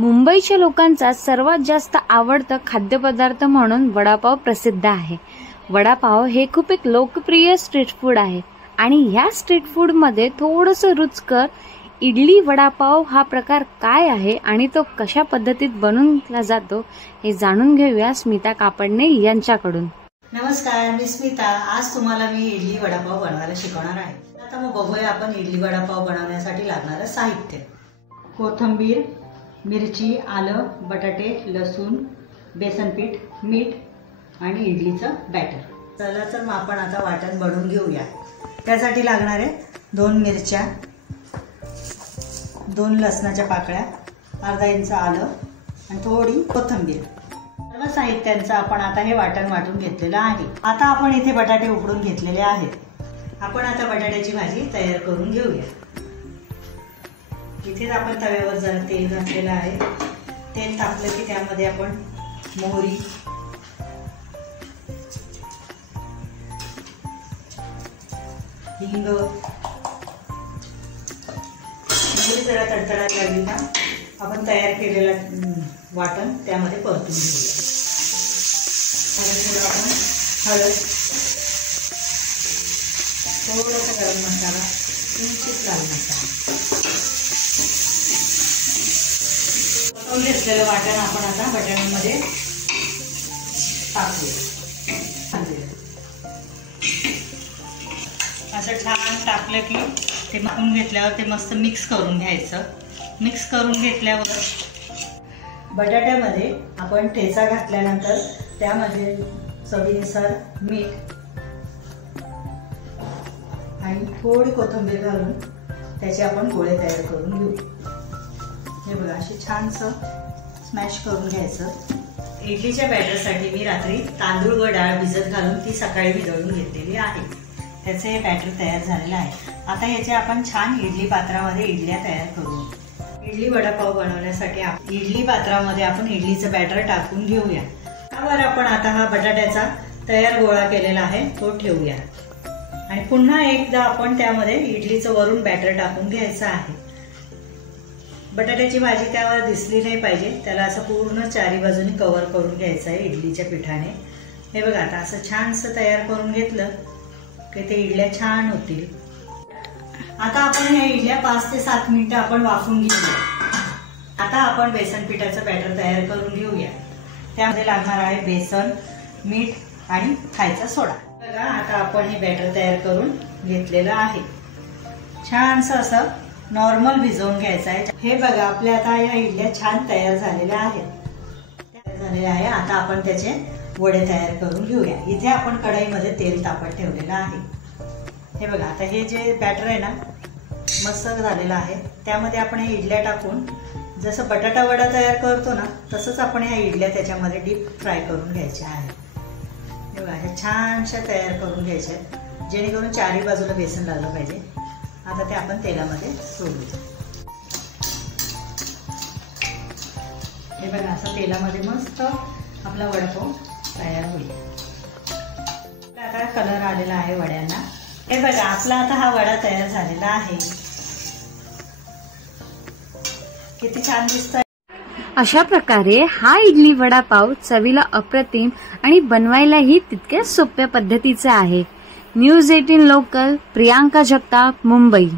मुंबईच्या लोकांचा सर्वात जास्त आवडतं खाद्यपदार्थ म्हणून वडापाव प्रसिद्ध आहे. वडापाव हे खूप एक लोकप्रिय स्ट्रीट फूड आहे. आणि ह्या स्ट्रीट फूडमध्ये थोडंसं रुचकर इडली वडापाव हा प्रकार काय आहे आणि तो कशा पद्धतीत बनवला जातो हे जाणून घेऊया स्मिता कापडणे यांच्याकडून. नमस्कार मी स्मिता. आज तुम्हाला मी इडली वडापाव बनवायला शिकवणार आहे. आता मग बघूया आपण इडली वडापाव बनवण्यासाठी लागणारं साहित्य. कोथिंबीर मिरची आलं बटाटे लसूण बेसन पीठ मीठ आणि इडलीचं बॅटर. चला तर मग आपण आता वाटण बनवून घेऊया. त्यासाठी लागणारे दोन मिरच्या दोन लसणाच्या पाकळ्या अर्धा इंच आलं आणि थोडी कोथिंबीर. सर्व साहित्यांचं आपण आता हे वाटण वाटून घेतलेलं आहे. आता आपण इथे बटाटे उकडून घेतलेले आहेत. आपण आता बटाट्याची भाजी तयार करून घेऊया. इथेच आपण तव्यावर जरा तेल घातलेलं आहे तेल तापलं की त्यामध्ये आपण मोहरी. हिंग. मोहरी जरा तडतडायला लागली का आपण तयार केलेलं वाटण त्यामध्ये परतून घेऊया. थोडं थोडं आपण हळद थोडासा गरम मसाला किंचित लाल मसाला परतून घेतलेलं वाटण आपण आता बटाण्यामध्ये टाकूया. असं छान टाकलं की ते माकून घेतल्यावर ते मस्त मिक्स करून घ्यायचं. मिक्स करून घेतल्यावर बटाट्यामध्ये आपण ठेचा घातल्यानंतर त्यामध्ये चवीनुसार मीठ आणि थोडी कोथिंबीर घालून त्याचे आपण गोळे तयार करून घेऊ. हे बघा असे छानसं स्मॅश करून घ्यायचं. इडलीच्या बॅटरसाठी मी रात्री तांदूळ व डाळ भिजत घालून ती सकाळी भिजवून घेतलेली आहे. त्याचे हे बॅटर तयार झालेलं आहे. आता याचे आपण छान इडली पात्रामध्ये इडल्या तयार करू. इडली वडापाव बनवण्यासाठी इडली पात्रामध्ये आपण इडलीचं बॅटर टाकून घेऊया. त्यावर आपण आता हा बटाट्याचा तयार गोळा केलेला आहे तो ठेवूया. आणि पुन्हा एकदा आपण त्यामध्ये इडलीचं वरून बॅटर टाकून घ्यायचं आहे. बटाट्याची भाजी त्यावर दिसली नाही पाहिजे. त्याला असं पूर्ण चारी बाजूनी कव्हर करून घ्यायचं आहे इडलीच्या पिठाने. हे बघा आता असं छानसं तयार करून घेतलं की ते इडल्या छान होतील. आता आपण ह्या इडल्या पाच ते सात मिनिटं आपण वाफून घेऊया. आता आपण बेसन पिठाचं बॅटर तयार करून घेऊया. त्यामध्ये लागणार आहे बेसन मीठ आणि खायचा सोडा. बघा आता आपण हे बॅटर तयार करून घेतलेलं आहे. छानसं असं नॉर्मल भिजवून घ्यायचं आहे. हे बघा आपल्या आता या इडल्या छान तयार झालेल्या आहेत. तयार झालेल्या आहे. आता आपण त्याचे वडे तयार करून घेऊया. इथे आपण कढईमध्ये तेल तापत ठेवलेलं आहे. हे बघा आता हे जे बॅटर आहे ना मस्त झालेलं आहे. त्यामध्ये आपण हे इडल्या टाकून जसं बटाटा वडा तयार करतो ना तसंच आपण ह्या इडल्या त्याच्यामध्ये डीप फ्राय करून घ्यायच्या आहेत. बघा ह्या छानशा तयार करून घ्यायच्या जेणेकरून चारही बाजूला बेसन लागलं पाहिजे. आता ते आपण तेलामध्ये सोडू. हे बघा असं तेलामध्ये मस्त आपला वडापाव तयार होईल. आता कलर आलेला आहे वड्यांना. हे बघा आपला आता हा वडा तयार झालेला आहे. किती छान दिसतोय. अशा प्रकारे हा इडली वडापाव चवीला अप्रतिम आणि बनवायलाही तितक्याच सोप्या पद्धतीचा आहे. News eighteen local Priyanka Jagtap Mumbai.